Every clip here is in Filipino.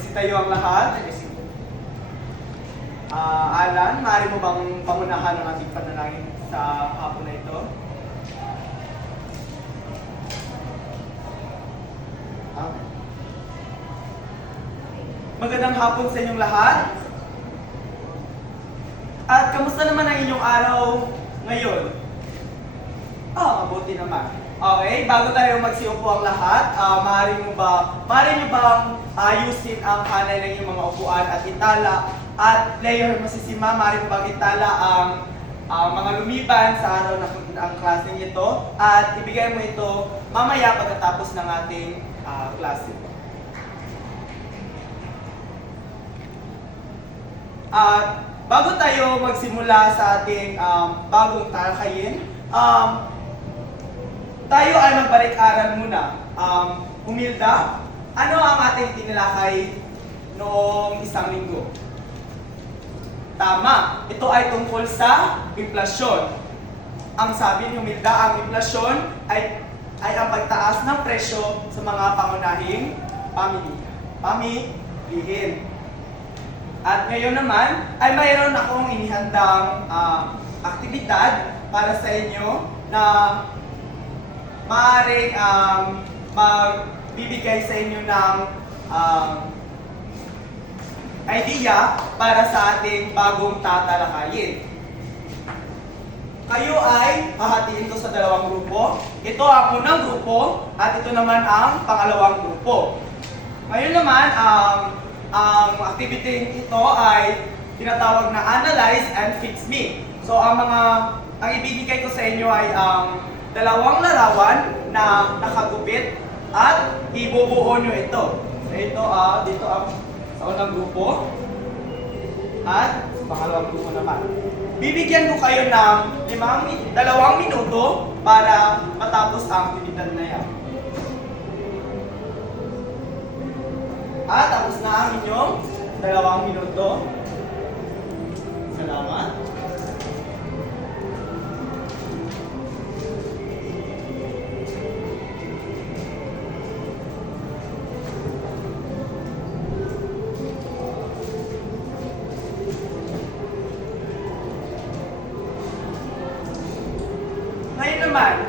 Magsitayo ang lahat. Alan, maaari mo bang pamunahan ang ating panalangin sa hapon na ito? Amen. Magandang hapon sa inyong lahat. At kamusta naman ang inyong araw ngayon? Mabuti naman. Okay, bago tayo magsiupo ang lahat, maaari nyo bang ayusin ang kanay ng inyong mga upuan at itala at player masisima, maaari mo bang itala ang mga lumiban sa araw ng ang klaseng ito at ibigay mo ito mamaya pagkatapos ng ating klase. At bago tayo magsimula sa ating bagong talakayin, tayo ay magbalik-aral muna. Humilda, ano ang ating tinalakay noong isang linggo? Tama, ito ay tungkol sa inflasyon. Ang sabi ni Humilda, ang inflasyon ay ang pagtaas ng presyo sa mga pangunahing pamilihin. At ngayon naman, ay mayroon akong inihandang aktibidad para sa inyo na maaaring magbibigay sa inyo ng idea para sa ating bagong tatalakayin. Kayo ay hahatiin ko sa dalawang grupo. Ito ang unang grupo at ito naman ang pangalawang grupo. Ngayon naman, ang activity ito ay tinatawag na Analyze and Fix Me. So ang ibibigay ko sa inyo ay dalawang larawan na nakagupit at ibubuo nyo ito. So ito dito sa unang grupo at sa pangalawang grupo naman. Bibigyan ko kayo ng 2 minuto para matapos ang aktibidad na yan. At tapos na ang inyong 2 minuto. Salamat. Ngayon naman,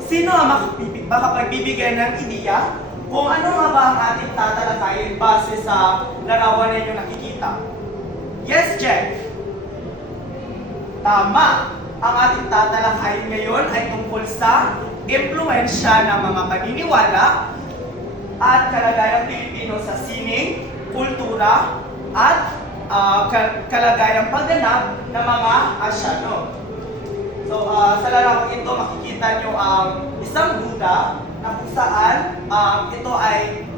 sino ang makapagbibigay ng ideya kung ano nga ba ang ating tatalakayin base sa larawan na inyong nakikita? Yes, Jeff. Tama. Ang ating tatalakayin ngayon ay tungkol sa impluwensya ng mga paniniwala at kalagayang Pilipino sa sining, kultura, at kalagayang pagganap ng mga Asyano. So, sa larawan ito, makikita nyo ang isang Buddha na kung saan ito ay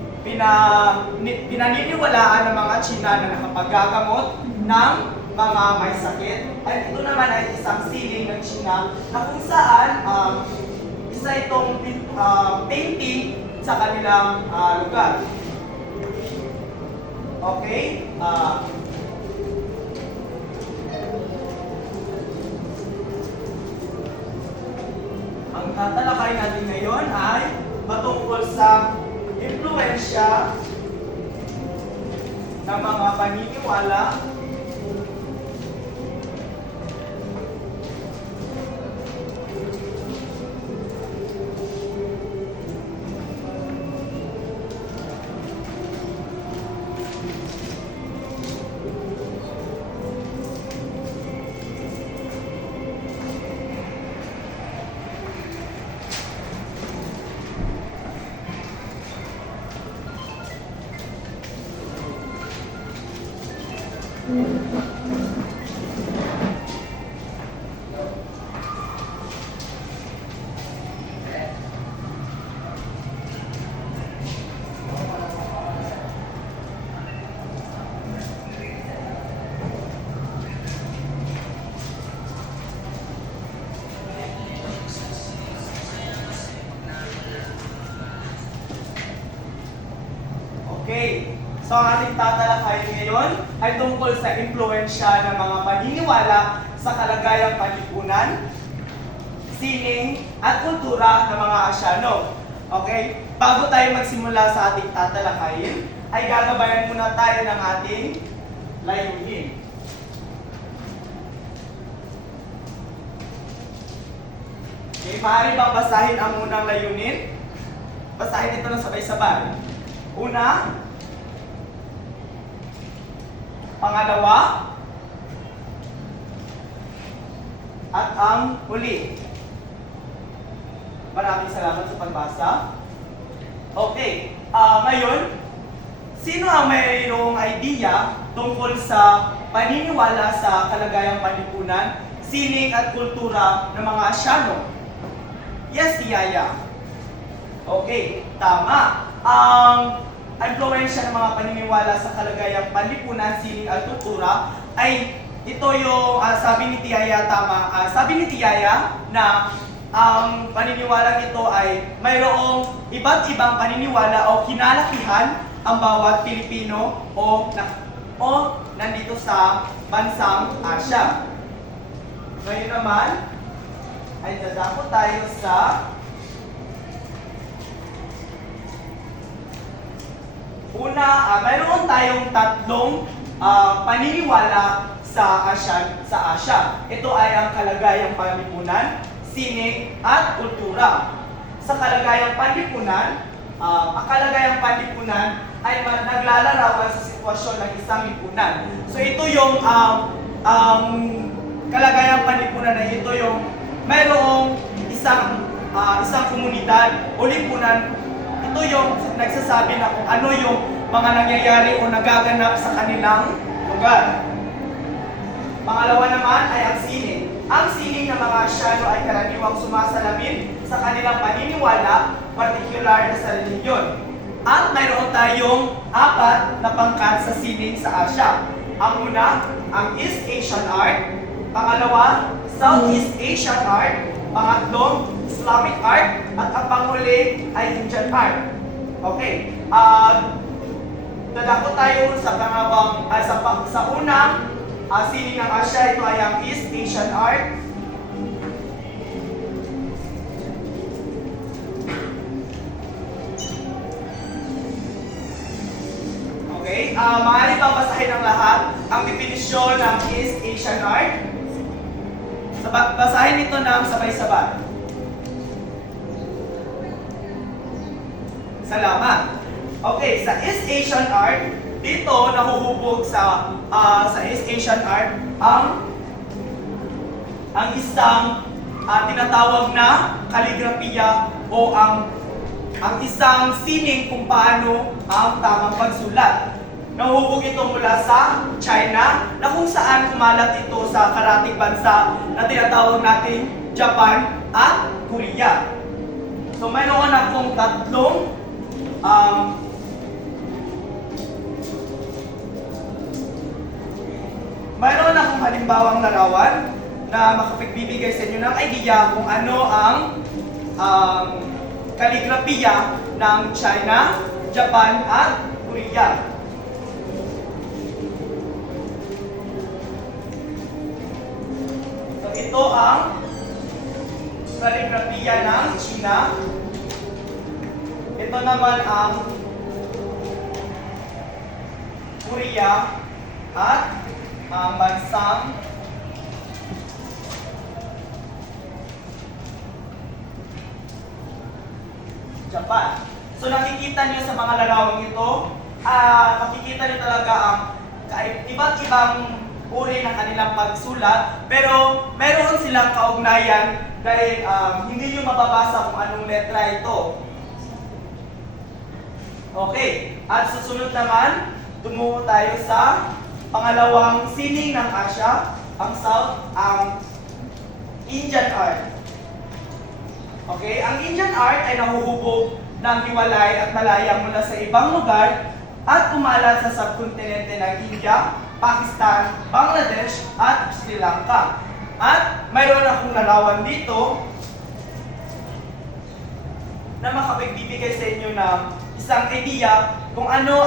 pinaniniwalaan ng mga China na nakapaggagamot ng mga may sakit. At ito naman ay isang siling ng China na kung saan isa itong painting sa kanilang lugar. Okay? Ang tatalakayin natin ngayon ay patungkol sa impluwensya ng mga paniniwala Okay, so ang ating tatalakayin ngayon ay tungkol sa impluwensya ng mga paniniwala sa kalagayang panlipunan, sining, at kultura ng mga Asyano. Okay, bago tayo magsimula sa ating tatalakayin, ay gagabayan muna tayo ng ating layunin. Okay, maaari bang basahin ang unang layunin? Basahin ito ng sabay-sabay. Una, pangalawa, at ang huli. Maraming salamat sa pagbasa. Okay, ngayon, sino ang mayroong idea tungkol sa paniniwala sa kalagayang panlipunan, sining at kultura ng mga Asyano? Yes, Tiyaya. Okay, tama. Ang impluwensya ng mga paniniwala sa kalagayang panlipunan, sining at kultura ay ito yung sabi ni Tiyaya, tama. Sabi ni Tiyaya na ang paniniwalang ito ay mayroong iba't ibang paniniwala o kinalakihan ang bawat Pilipino o nandito sa bansang Asya. Ngayon naman ay dadako tayo sa una, mayroon tayong tatlong paniniwala sa Asya. Ito ay ang kalagayang panlipunan, sining at kultura. Sa kalagayang panlipunan, ang kalagayang panlipunan ay naglalarawan sa sitwasyon ng isang lipunan. So ito yung kalagayang panlipunan na ito yung mayroong isang komunidad o lipunan. Ito yung nagsasabi na kung ano yung mga nangyayari o nagaganap sa kanilang lugar. Pangalawa naman ay ang sining. Ang sining ng mga Asyano ay karaniwang sumasalamin sa kanilang paniniwala, partikular na sa relihiyon. At mayroon tayong apat na pangkat sa sining sa Asya. Ang una, ang East Asian art. Pangalawa, Southeast Asian art. Pangatlo, Islamic art. At ang panghuli ay Indian art. Okay. Dadako tayo sa unang sining ng Asya. Ito ay ang East Asian art. Okay, maaari bang basahin ng lahat ang definisyon ng East Asian art? Basahin ito ng sabay-sabay. Salamat. Okay, sa East Asian art, dito nahuhubog sa East Asian art ang isang tinatawag na kaligrafiya o ang isang sining kung paano ang tamang pagsulat. Nahuhubog ito mula sa China na kung saan kumalat ito sa karating bansa na tinatawag natin Japan at Korea. So mayroon akong tatlong mayroon akong halimbawang larawan na makapagbibigay sa inyo ng idea kung ano ang kaligrafiya ng China, Japan at Korea. So ito ang kaligrafiya ng China. Ito naman ang Korea at ang bansang Japan. So nakikita niyo sa mga larawang ito, makikita niyo talaga ang iba't ibang uri ng kanilang pagsulat, pero meron silang kaugnayan dahil hindi niyo mababasa kung anong letra ito. Okay, at susunod naman, tumungo tayo sa pangalawang sining ng Asya, ang Indian art. Okay, ang Indian art ay nahuhubog ng hiwalay at malaya mula sa ibang lugar at kumalat sa subkontinente ng India, Pakistan, Bangladesh at Sri Lanka. At mayroon akong larawan dito na makapagbibigay sa inyo ng isang idea kung ano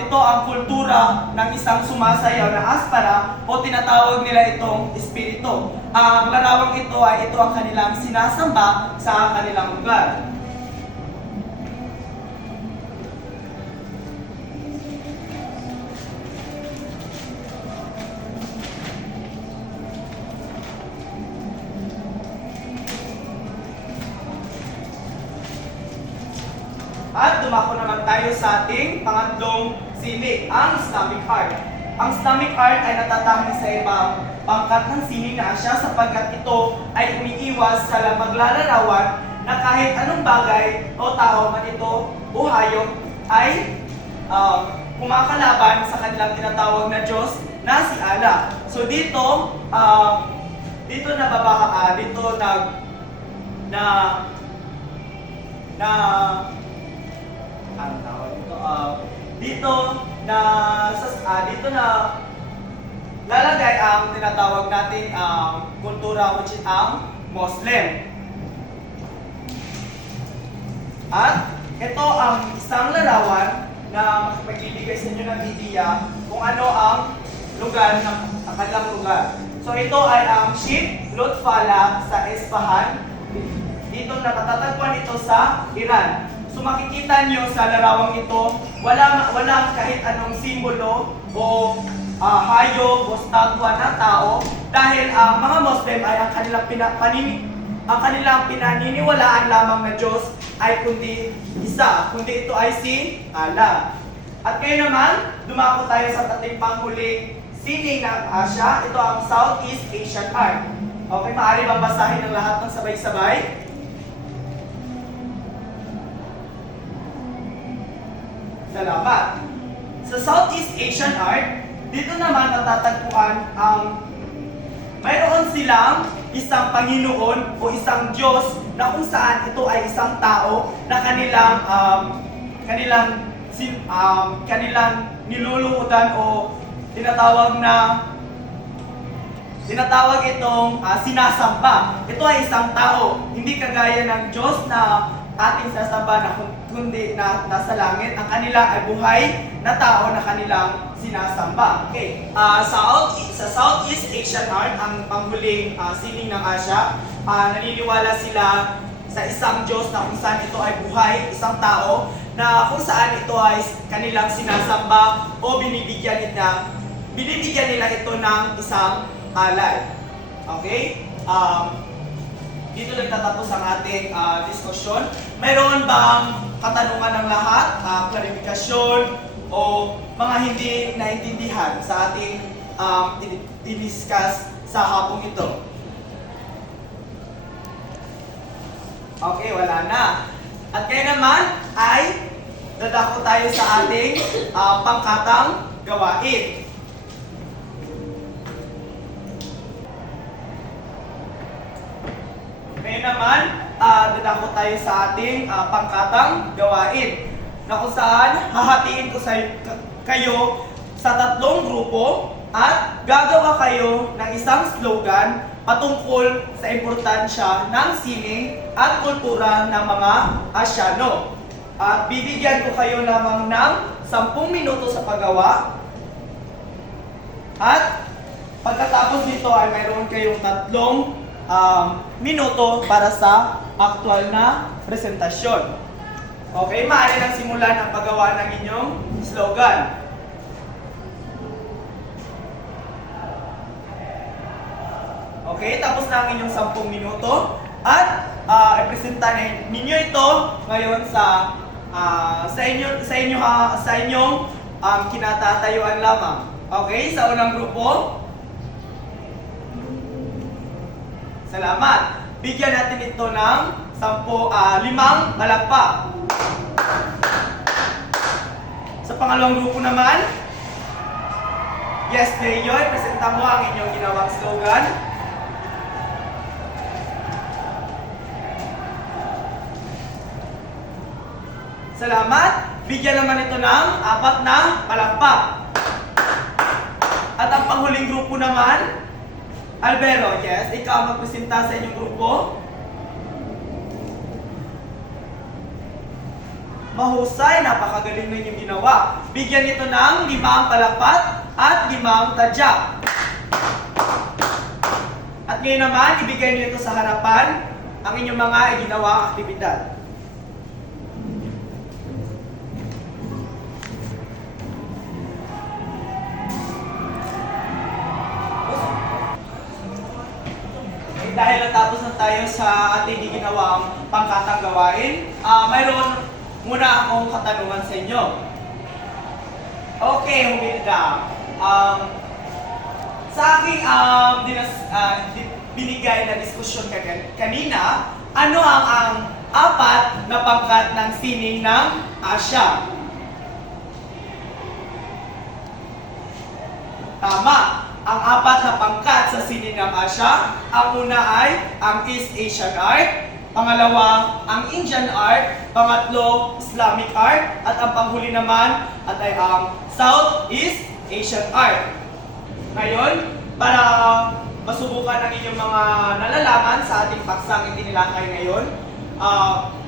ito ang kultura ng isang sumasayaw na aspara o tinatawag nila itong espiritu. Ang larawang ito ay ito ang kanilang sinasamba sa kanilang lugar. At dumako naman tayo sa ating pangatlong sining, ang stomach heart. Ang stomach heart ay natatanging sa ibang pangkat ng sining na Asya sapagkat ito ay umiiwas sa paglalarawan na kahit anong bagay o tao man ito o hayop ay kumakalaban sa kanilang tinatawag na Diyos na si Allah. So dito, dito nababaka, dito ang tawag dito, dito na lalagay ang tinatawag nating kultura which is ang Muslim. At ito ang isang larawan na magbibigay sa inyo ng idea kung ano ang lugar ng kanilang lugar. So ito ay ang Ship Lutfala sa Isfahan. Dito nakatatagpuan ito sa Iran. So makikita nyo sa larawang ito, walang kahit anong simbolo o hayop o statwa ng tao dahil ang mga Muslim ay ang kanilang pinaniniwalaan lamang na Diyos ay kundi isa, kundi ito ay si Allah. At ngayon naman, dumako tayo sa ating panghuling sining ng Asya. Ito ang Southeast Asian Art. Okay, maaari bang basahin ng lahat ng sabay-sabay? Salamat. Sa Southeast Asian Art, dito naman natatagpuan ang mayroon silang isang Panginoon o isang Diyos na kung saan ito ay isang tao na kanilang niluluhudan o tinatawag itong sinasamba. Ito ay isang tao, hindi kagaya ng Diyos na ating sasamba na kundi na nasa langit. Ang kanila ay buhay na tao na kanilang sinasamba. Okay. Sa Southeast Asian Art, ang panghuling sining ng Asya, naniniwala sila sa isang Diyos na kung saan ito ay buhay, isang tao, na kung saan ito ay kanilang sinasamba o binibigyan nila ito ng isang alay. Okay? Dito nagtatapos ang ating diskusyon. Mayroon bang katanungan ng lahat, klarifikasyon, o mga hindi naintindihan sa ating i-discuss sa hapong ito? Okay, wala na. At kaya naman ay dadako tayo sa ating pangkatang gawain. Ngayon naman, dadako tayo sa ating pangkatang gawain na kung saan hahatiin ko kayo sa 3 grupo at gagawa kayo ng isang slogan patungkol sa importansya ng sining at kultura ng mga Asyano. At bibigyan ko kayo lamang ng 10 minuto sa paggawa. At pagkatapos nito ay mayroon kayong 3 minuto para sa aktual na presentasyon. Okay, maaari nang simulan ang paggawa ng inyong slogan. Okay, tapos na ang inyong 10 minuto at i-presenta ninyo ito ngayon sa inyong kinatatayuan lamang. Okay, sa unang grupo. Salamat. Bigyan natin ito ng 5 palakpak. Sa pangalawang grupo naman, yes, Mayor, presenta mo ang inyong ginawang slogan. Salamat. Bigyan naman ito ng 4 na palakpak. At ang panghuling grupo naman, Albero, yes, ikaw magpresenta sa inyong grupo. Mahusay, napakagaling na inyong ginawa. Bigyan ito ng 5 palakpak at 5 tadyak. At ngayon naman, ibigay niyo ito sa harapan ang inyong mga ginawang aktibidad. Dahil natapos na tayo sa ating ginawang pangkatang gawain, mayroon muna akong katanungan sa inyo. Okay, Humilda. Sa aking binigay na diskusyon kanina, ano ang apat na pangkat ng sining ng Asya? Tama. Ang apat na pangkat sa sining ng Asya, ang una ay ang East Asian Art, pangalawa, ang Indian Art, pangatlo, Islamic Art, at ang panghuli naman ay ang Southeast Asian Art. Ngayon, para masubukan ang inyong mga nalalaman sa ating paksang itinilakay ngayon,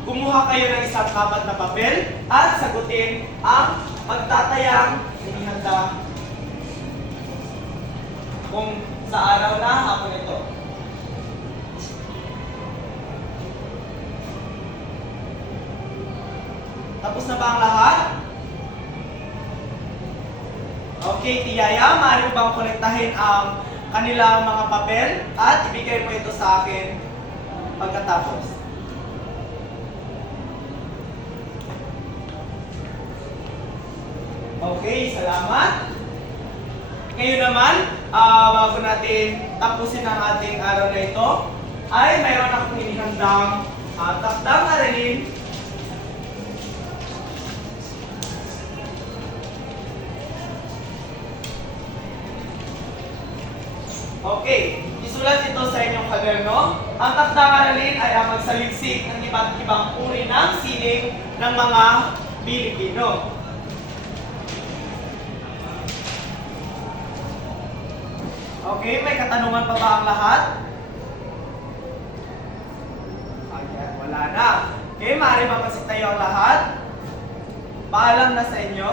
kumuha kayo ng isang apat na papel at sagutin ang pagtatayang inihanda kung sa araw na hapon ito. Tapos na ba ang lahat? Okay, tiyaya, maaari mo bang kolektahin ang kanilang mga papel at ibigay mo ito sa akin pagkatapos. Okay, salamat. Ngayon naman, bago natin tapusin ang ating araw na ito, ay mayroon akong inihandang takdang aralin. Okay, isulat ito sa inyong kwaderno. Ang takdang aralin ay ang magsaliksik ng iba't ibang uri ng sining ng mga Pilipino. Okay, may katanungan pa ba ang lahat? Ayan, wala na. Okay, maaari mapasit tayo ang lahat. Paalam na sa inyo.